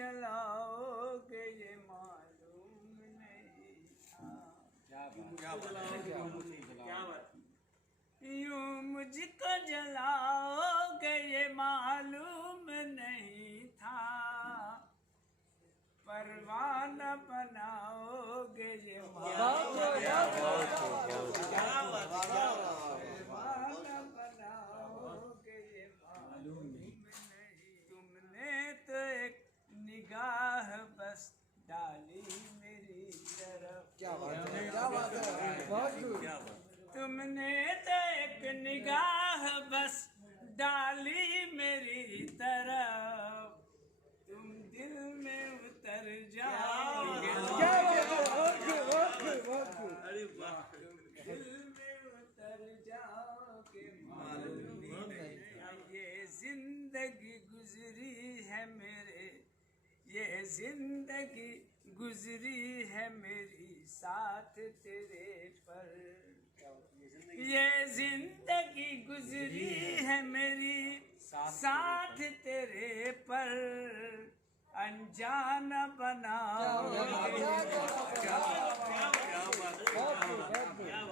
जलाओगे ये मालूम नहीं था। यूं मुझको जलाओगे ये मालूम नहीं था, परवाना बनाओगे ये परवाना बनाओगे ये मालूम नहीं। तुमने तो एक निगाह बस डाली मेरी तरफ। क्या बात है, क्या बात है, बहुत खूब। तुमने तो एक निगाह बस डाली मेरी तरफ, तुम दिल में उतर जाओगे। दिल में उतर जाओगे मालूम नहीं। ये जिंदगी गुजरी है मेरे, ये जिंदगी गुजरी है मेरी साथ तेरे पर। ये जिंदगी गुजरी है मेरी साथ तेरे पर, अनजान बनाओगे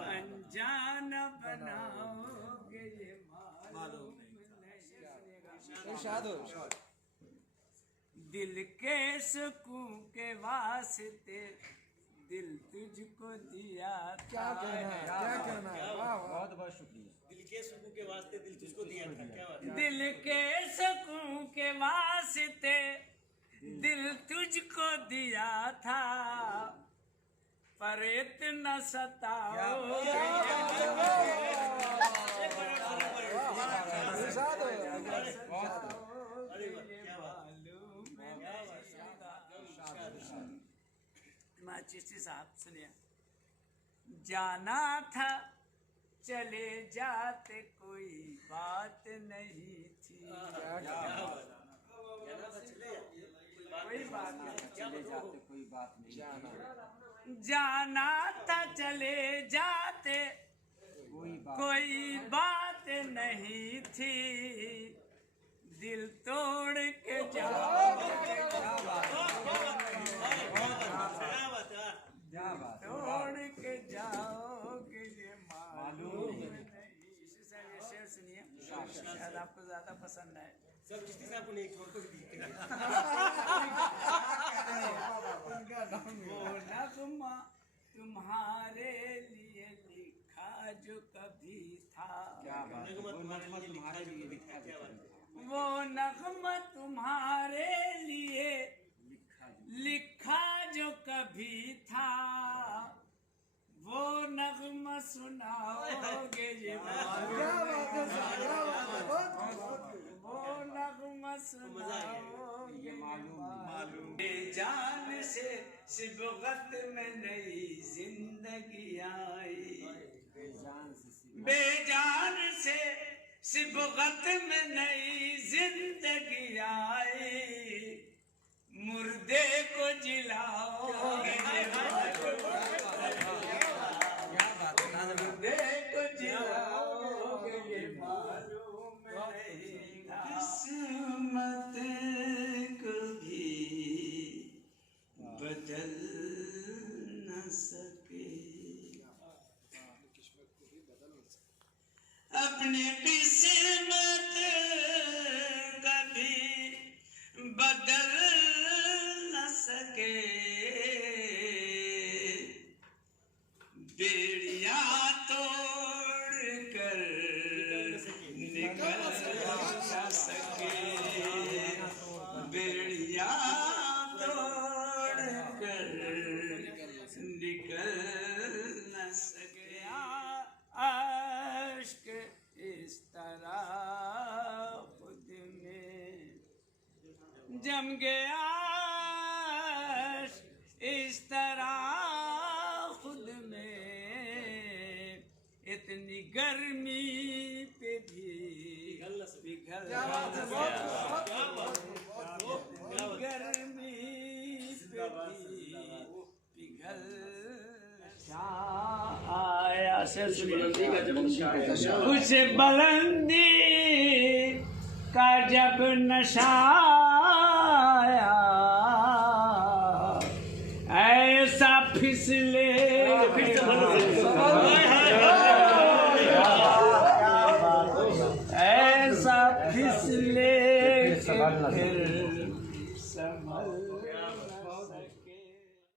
अनजान बनाओगे ये मालूम नहीं। दिल के सुकून के वास्ते दिल तुझको दिया। क्या कहना है, क्या कहना है, बहुत बहुत शुक्रिया। दिल के सुकून के वास्ते दिल तुझको दिया था, क्या बात है। दिल के सुकून के वास्ते दिल तुझको दिया था, पर इतना सताओगे चिश्ती साहब सुनिए। जाना था चले जाते कोई बात नहीं थी, कोई बात नहीं, चले जाते कोई बात नहीं, जाना था चले जाते कोई बात नहीं थी, दिल तोड़ के जाओगे तोड़ के जाओगे ये मालूम नहीं। ये शेर सुनिए, शायद आपको ज्यादा पसंद आए। सब चिश्ती साहब को नहीं छोड़ को भी वो नगमा तुम्हारे लिए लिखा जो कभी था। क्या बात है, वो नगमा तुम्हारे लिए लिखा जो वो नगमा तुम्हारे लिए लिखा जो कभी था, वो नगमा सुनाओगे ये वो नगमा सुनाओगे मालूम। बेजान से सिबगत में नई जिंदगी आई, बेजान से सिबगत में नई जिंदगी आई, मुर्दे को जिलाओगे मुर्दे को जिलाओगे ये मालूम नहीं। किस्मत को भी बदल न सके, अपनी किस्मत कभी बदल न सके, बेड़िया तोड़ कर निकल न सके, बेड़िया तोड़ कर निकल न सके। आश्क इस तरह खुद में जम गया, इस तरह खुद में इतनी गर्मी पे भी पिघल गर्मी पे भी पिघल आया से कुछ बुलंदी का जब नशा आया, फिसले ऐसा फिसले फिर संभल